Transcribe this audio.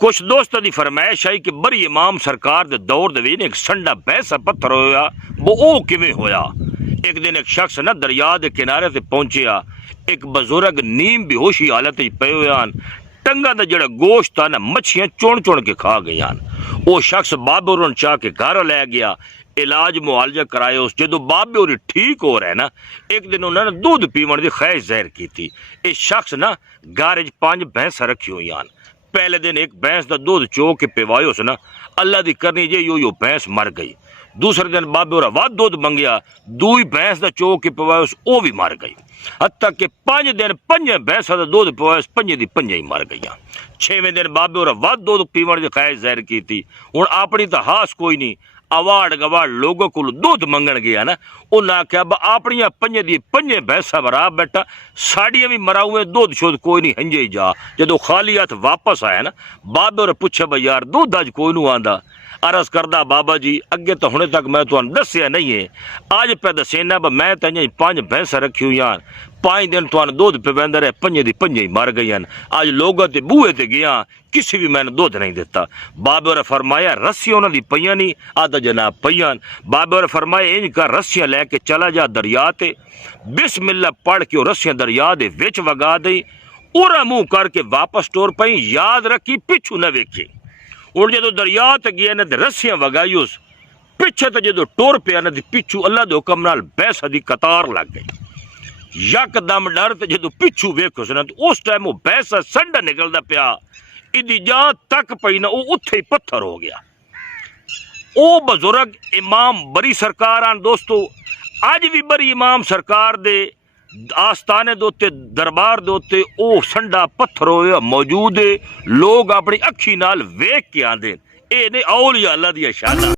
कुछ दोस्तों की फरमाइश आई कि बड़ी इमाम सरकार के दौर दे एक संडा बैसा पत्थर होया वो किवें होया। एक दिन एक शख्स ना दरिया के किनारे से पहुंचया, एक बजुर्ग नीम बेहोशी हालत पे हुए, टंगा का जड़ा गोश्त था ना मच्छियां चुन चुन के खा गई। वो शख्स बाबे और चाह के घर लै गया, इलाज मुआलजा कराए। उस जो बाबे और ठीक हो रहे ना, एक दिन उन्होंने दूध पीवन की ख्वाहिश जाहिर की थी। इस शख्स ना घर 5 भैंस रखी हुई। पहले दिन एक भैंस का दूध चो के पिवायो से ना, अल्लाह की करनी जे यो भैंस मर गई। दूसरे दिन बाबे और वध दूध मंगया, दूई भैंस का चो के पिवायो वो भी मर गई। हत्ता कि 5 दिन 5 भैंसा का दूध पिवायो, 5 दी 5 ही मर गई। 6वें दिन बाबे और वध दूध पीवन की ख्वाहिश जाहिर की थी। हुण अपनी तो हास कोई नहीं, अवाड़ गवाड़ लोगों को दूध मंगन गया ना, उन्हें आख्या अपनी 5 दी 5 भैंसा मरा बैठा, साड़ियां भी मरा हुए, दूध शुद्ध कोई नहीं, हंजे ही जा। जो खाली हथ वापस आया ना, बाबे और पूछे भाई यार दूध अज कोई नू आंदा। अरज करदा बाबा जी अगे तो हुणे तक मैं तुहानू दस्सिया नहीं है, अज पे दसेना मैं तो 5 भैंसा रखी हुई। 5 दिन तुहानू दूध पिवांदा रहा, 5 दी 5 ही मर गई। अज लोगों के बूहे ते गया, किसी भी मैंने दूध नहीं दिता। बाबे और फरमाया रस्सियां उन्होंने पईयां नहीं, आधा जनाब पईयां। बाबे और फरमाया इंज कर रस्सियां लैके चला जा दरिया ते, बिस्मिल्लाह पढ़ के रस्सियां दरिया दे विच वगा दई, उरा मुंह करके वापस टोर पई। याद रखी पिछू न वेखी। और जो दरिया ते गया ना रस्सियां वगाई, उस पिछे तो जो टुर पिया ना पिछू अल्लाह के हुक्म नाल भैंसा दी कतार लग गई। यकदम डर ते जो पिछू वेखो ना तो उस टाइम वो भैंसा संडा निकलदा पिया, इदी जा तक पई ना वो उत्थे ही पत्थर हो गया। वो बजुर्ग इमाम बरी सरकार आन दोस्तों, अज भी बरी इमाम सरकार दे आस्थाने दे उत्ते दरबार दे उत्ते ओ संडा पत्थर होया मौजूद है। लोग अपनी अखी नाल वेख के आंदे, ए ने औलिया अल्लाह दी शाना।